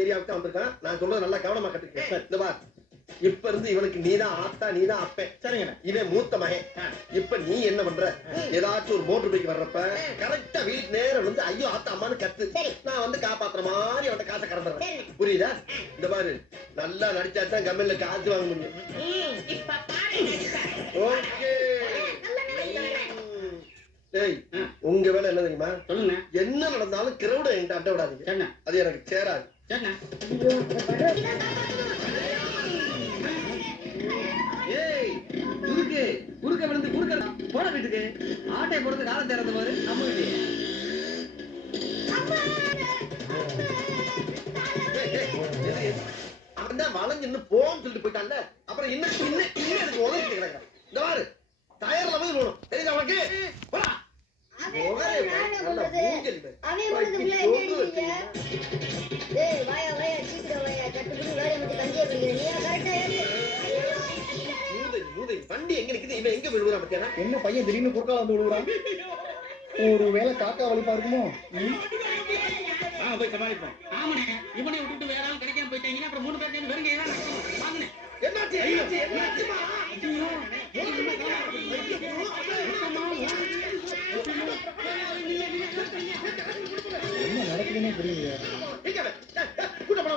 ஏரியாவுக்கு வந்திருக்கான். நான் சொல்றது நல்லா கவனமா கட்டுக்க. இந்த பார், இப்ப இருந்து இவனுக்கு நீதான் ஆத்தா, நீதான் அப்பேன். சரிங்க. இவன் மூத்த மகன். இப்ப நீ என்ன பண்ற? ஏதாச்சும் ஒரு மோட்டர் பைக் வர்றப்ப கரெக்டா வீட்டு நேரம் வந்து ஐயோ ஆத்தா அம்மான்னு கத்து. நான் வந்து காப்பாத்துற மாதிரி அவன் காசை கடந்துறேன். புரியுதா? இந்த பாரு, நல்லா நடிச்சாதான் கம்பெனில காசு வாங்க முடியும். ஓகே. டேய், உங்க வேலை என்ன தெரியுமா? சொல்லுங்க. என்ன நடந்தாலும் கிரௌட என்கிட்ட அட்ட விடாதீங்க. அது எனக்கு சேராது. ஏய், குறுக்க விழுந்து குறுக்க போட வீட்டுக்கு ஆட்டை போடுறது காலம் தேர்றது பாரு. நம்ம வீட்டு அவன் தான் வளைஞ்சு போன்னு சொல்லிட்டு போயிட்டான்ல. அப்புறம் இன்னும் எனக்கு உதவி கிடக்குறான். இந்த பாரு, டயர்ல போய் போகணும். தெரியுது அவனுக்கு? போடா. வண்டி எங்க நிக்குது? இவன் எங்க விழுவுறான் பத்தியா? என்ன பையன் திடீர்னு குறுக்கால வந்து விழுவுறான்? ஒரு வேலை காக்கா வலிப்பா இருக்குமோ? போய் சமாளிப்போம். ஆமாண்ணே, இவனை விட்டுட்டு வேற ஆள் கிடைக்காம போயிட்டீங்கன்னா அப்புறம் 3 பேர் சேர்ந்து வெறுங்க ஏதாவது வாங்கினேன். என்னாச்சு? என்ன நடக்குதுன்னே புரியலையா?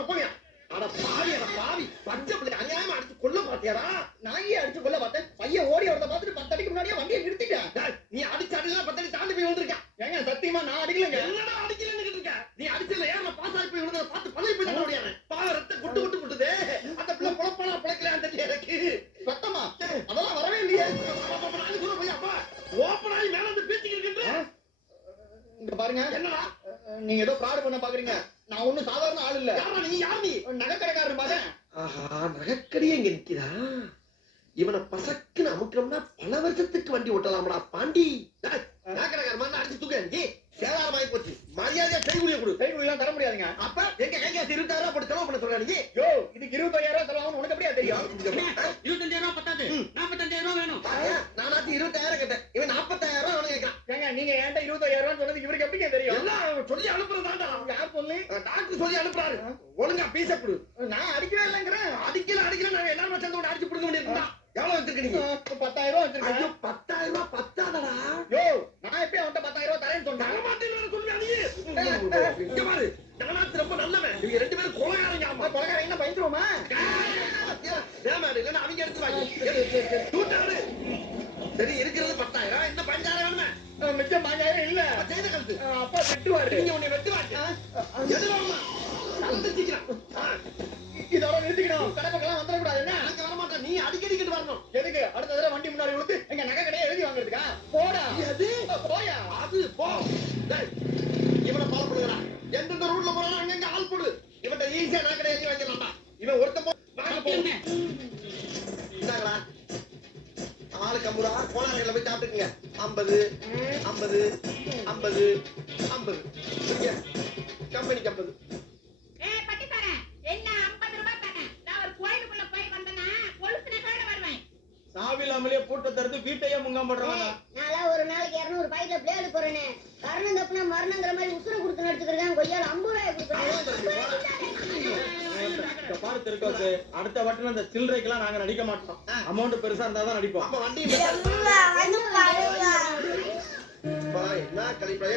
போவியா? அட பாவி, அட பாவி, பச்சை பிள்ளை அநியாயமா அடிச்சு கொல்ல பாத்தியாரா? நாயே அடிச்சு கொல்ல பார்த்தேன். பையன் ஓடி வரத பார்த்துட்டு 10 அடிக்கு முன்னாடியே வண்டியை நிறுத்திட்டேன். நீ அடிச்சு அடிக்கலாம் 10 அடி தாண்டி போய் வந்திருக்கேன். ஏங்க சத்தியமா நான் அடிக்கலங்க. என்னடா அடிக்கலன்னு இருக்க? நீ அடிச்சல ஏன் நான் பாஸ் ஆகி போய் விழுந்தத பார்த்து பதறி போய் தான் ஓடியானே. பாவ ரத்த குட்டுதே. அந்த பிள்ளை பொளப்பளா பொளக்கலையான்னு தெரியல எனக்கு. சத்தமா அதெல்லாம் வரவே இல்லையே. நான் சொல்ல போய் அப்பா ஓபன் ஆகி மேல வந்து பேசிக்கிட்டு இருக்கேன். இங்க பாருங்க. என்னடா நீங்க ஏதோ ஃப்ராட் பண்ண பாக்குறீங்க. நான் ஒண்ணும் சாதாரண ஆள் இல்ல. யாரா நீ? யார் நீ? நகைக்கடைக்காரர் பாத்தேன். ஆஹா, நகைக்கடையே இங்க நிக்கிறா. இவனை பசக்குன்னு அமுக்கணும்னா பல வருஷத்துக்கு வண்டி ஓட்டலாமடா பாண்டி. நகைக்கடைக்கார மாதிரி அடிச்சு தூக்க நீ சேதாரமாயி போச்சு. மரியாதையா கைகுலிய கொடு. கைகுலிலாம் தர முடியாதுங்க. அப்ப எங்க கை காசு 20,000 போட்டு செலவு பண்ண சொல்ற நீ? யோ, இதுக்கு 25,000 செலவாகும் உனக்கு எப்படியா தெரியும்? 25,000 பத்தாது, 45,000 வேணும். நானாச்சு 20,000 கேட்டேன். இவன் 40,000 அவனுக்கு கேட்கறான். ஏங்க நீங்க என்கிட்ட 25,000 சொன்னது இவருக்கு எப்படிங்க தெரியும்? எல்லாம் சொல்லி அனுப்புறதாண்டா. யார் சொல்லி? டாக்டர் சொல்லி அனுப்புறாரு. ஒழுங்கா பீச கொடு. நான் அடிக்கவே இல்லைங்கிறேன். அடிக்கல நாங்க எல்லாரும் சேர்ந்து ஒன்று அடிச்சு பிடிக்க வேண்டியிருந்தா. எவ்வளவு வச்சிருக்க நீங்க? 10,000 வச்சிருக்கேன். ஐயோ, 10,000 பத்தாதடா. யோ, நான் எப்பயும் அவன்கிட்ட 10,000 தரேன்னு சொன்னேன். இங்க பாரு, நானாச்சு ரொம்ப நல்லவன். இவங்க 2 பேரும் கொலைகாரங்க. ஆமா, கொலைகாரங்க பயந்துருவோமா? இல்லன்னா அவங்க எடுத்துவாங்க. சரி, இருக்கிறது 10,000. இன்னும் 5,000 வேணுமே. மிச்சம் 5,000 இல்ல. செய்த கழுத்து அப்பா வெட்டுவாரு. நீங்க உன்னை வெட்டுவாங்க. இதோட நிறுத்திக்கணும். கடைப்பக்கலாம் வந்துடக்கூடாது. என்ன அங்க வரமாட்டேன். நீ அடிக்கடிக்கிட்டு வரணும். எதுக்கு? அடுத்த தடவை வண்டி முன்னாடி விழுந்து எங்க நகை கடையை எழுதி வாங்குறதுக்கா? போடா. எது? போயா. அது போ. இவனை ஃபாலோ பண்ணுங்கடா. எந்தெந்த ரூட்ல போறானோ அங்கங்க ஆள் போடு. இவன்ட்ட ஈஸியா நகை கடை எழுதி வைக்கலாம்டா. இவன் ஒருத்தன் இந்தாங்களா ஆளுக்கு 50 ரூபா. கோனாரில போய் சாப்பிட்டுக்குங்க. 50 50 50 50. கம்பெனிக்கு 50. சாவிலாமலே பூட்ட தருது வீட்டையே முங்காம போடுறாங்க. நான் ஒரு நாளைக்கு 200 பாக்கெட்ல பிளேடு போறேனே. கரணம் தப்புனா மரணங்கிற மாதிரி உசுர கொடுத்து நடத்துக்கிறேன். கொய்யால 50 ரூபாய் கொடுக்குறேன். பாரு திருக்காசு, அடுத்த வாட்டில அந்த சில்லறைக்கெல்லாம் நாங்க நடிக்க மாட்டோம். அமௌண்ட் பெருசா இருந்தா தான் நடிப்போம். வண்டி என்ன கழிப்பா